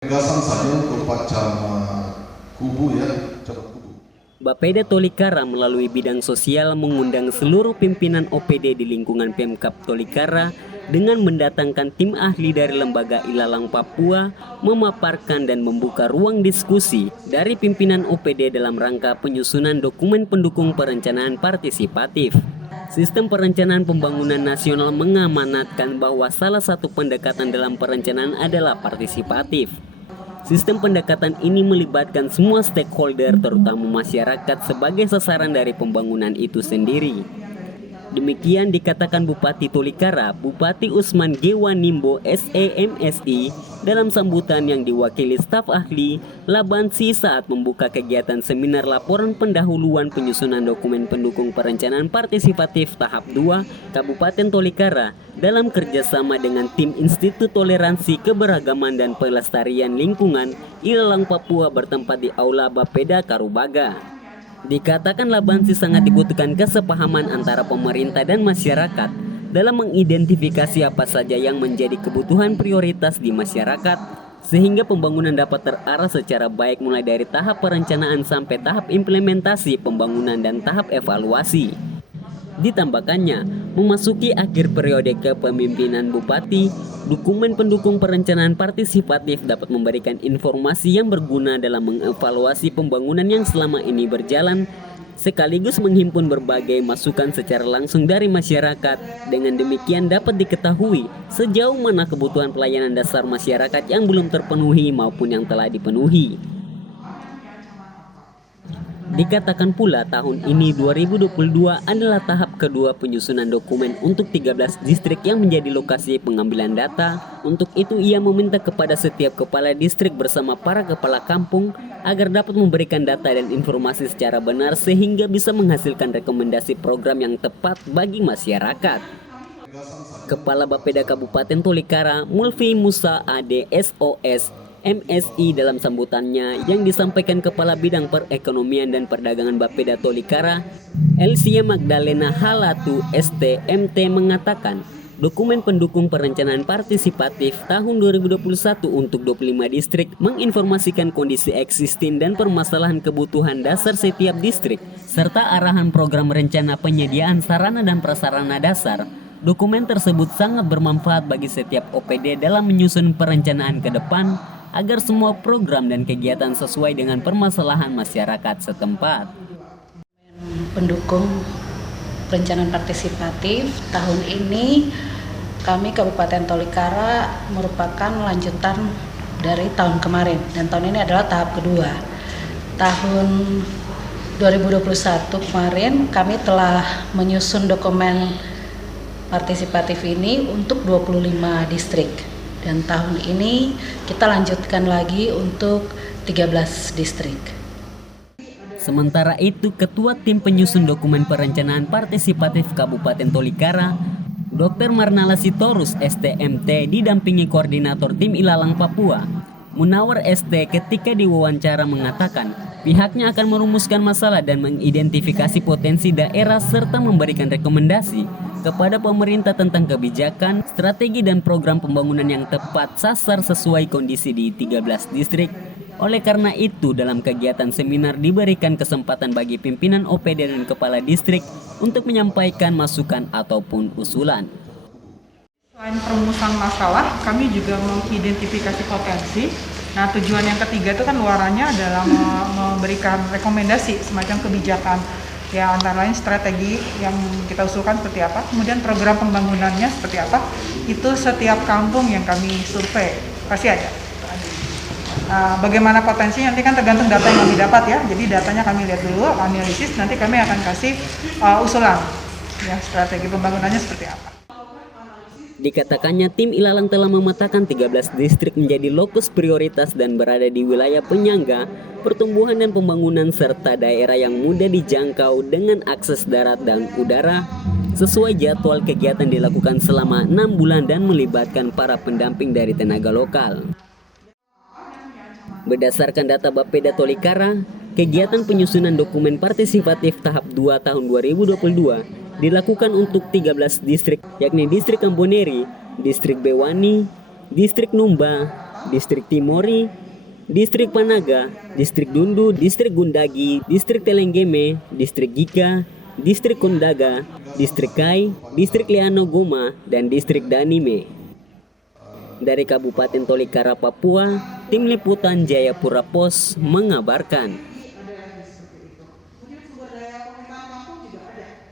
Pegasan saja untuk upacara kubu ya, upacara kubu. Bapeda Tolikara melalui bidang sosial mengundang seluruh pimpinan OPD di lingkungan Pemkab Tolikara dengan mendatangkan tim ahli dari Lembaga Ilalang Papua, memaparkan dan membuka ruang diskusi dari pimpinan OPD dalam rangka penyusunan dokumen pendukung perencanaan partisipatif. Sistem perencanaan pembangunan nasional mengamanatkan bahwa salah satu pendekatan dalam perencanaan adalah partisipatif. Sistem pendekatan ini melibatkan semua stakeholder, terutama masyarakat, sebagai sasaran dari pembangunan itu sendiri. Demikian dikatakan Bupati Tolikara, Bupati Usman Gewa Nimbo SEMSI, dalam sambutan yang diwakili staf ahli Labansi saat membuka kegiatan seminar laporan pendahuluan penyusunan dokumen pendukung perencanaan partisipatif tahap 2 Kabupaten Tolikara dalam kerjasama dengan tim Institut Toleransi Keberagaman dan Pelestarian Lingkungan Ilalang Papua bertempat di Aula Bapeda Karubaga. Dikatakan Labansi sangat dibutuhkan kesepahaman antara pemerintah dan masyarakat dalam mengidentifikasi apa saja yang menjadi kebutuhan prioritas di masyarakat sehingga pembangunan dapat terarah secara baik mulai dari tahap perencanaan sampai tahap implementasi pembangunan dan tahap evaluasi. Ditambahkannya, memasuki akhir periode kepemimpinan Bupati, dokumen pendukung perencanaan partisipatif dapat memberikan informasi yang berguna dalam mengevaluasi pembangunan yang selama ini berjalan, sekaligus menghimpun berbagai masukan secara langsung dari masyarakat. Dengan demikian dapat diketahui sejauh mana kebutuhan pelayanan dasar masyarakat yang belum terpenuhi maupun yang telah dipenuhi. Dikatakan pula tahun ini 2022 adalah tahap kedua penyusunan dokumen untuk 13 distrik yang menjadi lokasi pengambilan data. Untuk itu ia meminta kepada setiap kepala distrik bersama para kepala kampung agar dapat memberikan data dan informasi secara benar sehingga bisa menghasilkan rekomendasi program yang tepat bagi masyarakat. Kepala Bapeda Kabupaten Tolikara, Mulfi Musa ADSOS MSI dalam sambutannya yang disampaikan Kepala Bidang Perekonomian dan Perdagangan Bapeda Tolikara, Elsia Magdalena Halatu STMT mengatakan, dokumen pendukung perencanaan partisipatif tahun 2021 untuk 25 distrik menginformasikan kondisi existing dan permasalahan kebutuhan dasar setiap distrik, serta arahan program rencana penyediaan sarana dan prasarana dasar. Dokumen tersebut sangat bermanfaat bagi setiap OPD dalam menyusun perencanaan ke depan, agar semua program dan kegiatan sesuai dengan permasalahan masyarakat setempat. Pendukung perencanaan partisipatif tahun ini kami Kabupaten Tolikara merupakan lanjutan dari tahun kemarin dan tahun ini adalah tahap kedua. Tahun 2021 kemarin kami telah menyusun dokumen partisipatif ini untuk 25 distrik. Dan tahun ini kita lanjutkan lagi untuk 13 distrik. Sementara itu, Ketua Tim Penyusun Dokumen Perencanaan Partisipatif Kabupaten Tolikara, Dr. Marnala Sitorus STMT didampingi Koordinator Tim Ilalang Papua, Munawar ST ketika diwawancara mengatakan pihaknya akan merumuskan masalah dan mengidentifikasi potensi daerah serta memberikan rekomendasi kepada pemerintah tentang kebijakan, strategi dan program pembangunan yang tepat sasar sesuai kondisi di 13 distrik. Oleh karena itu, dalam kegiatan seminar diberikan kesempatan bagi pimpinan OPD dan kepala distrik untuk menyampaikan masukan ataupun usulan. Selain perumusan masalah, kami juga mengidentifikasi potensi. Nah, tujuan yang ketiga itu kan luarannya adalah memberikan rekomendasi semacam kebijakan. Ya, antara lain strategi yang kita usulkan seperti apa, kemudian program pembangunannya seperti apa, itu setiap kampung yang kami survei pasti ada. Bagaimana potensinya nanti kan tergantung data yang kami dapat ya, jadi datanya kami lihat dulu, analisis, nanti kami akan kasih usulan, ya strategi pembangunannya seperti apa. Dikatakannya tim Ilalang telah memetakan 13 distrik menjadi lokus prioritas dan berada di wilayah penyangga, pertumbuhan dan pembangunan serta daerah yang mudah dijangkau dengan akses darat dan udara. Sesuai jadwal kegiatan dilakukan selama 6 bulan dan melibatkan para pendamping dari tenaga lokal. Berdasarkan data Bapeda Tolikara, kegiatan penyusunan dokumen partisipatif tahap 2 tahun 2022 dilakukan untuk 13 distrik, yakni Distrik Kamboneri, Distrik Bewani, Distrik Numba, Distrik Timori, Distrik Panaga, Distrik Dundu, Distrik Gundagi, Distrik Telenggeme, Distrik Gika, Distrik Kundaga, Distrik Kai, Distrik Liano Goma, dan Distrik Danime. Dari Kabupaten Tolikara, Papua, Tim Liputan Jayapura Pos mengabarkan.